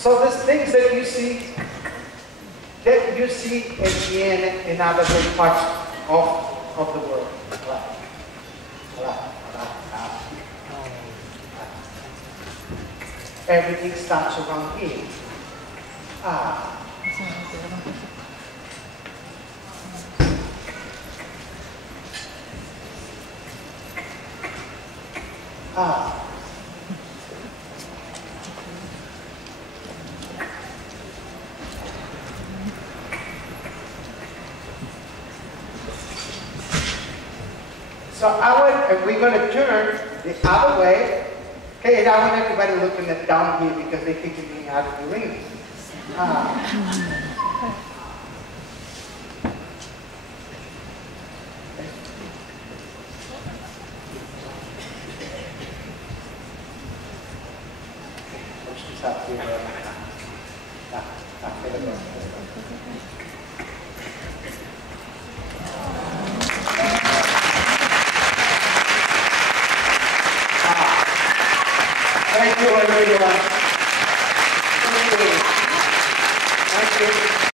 So these things that you see in other great parts of the world. Everything starts around here. Ah. Ah. So we're going to turn the other way. Okay, and I want everybody looking at down here because they think you're being out of the ring. Ah. Thank you, everyone. Thank you. Thank you.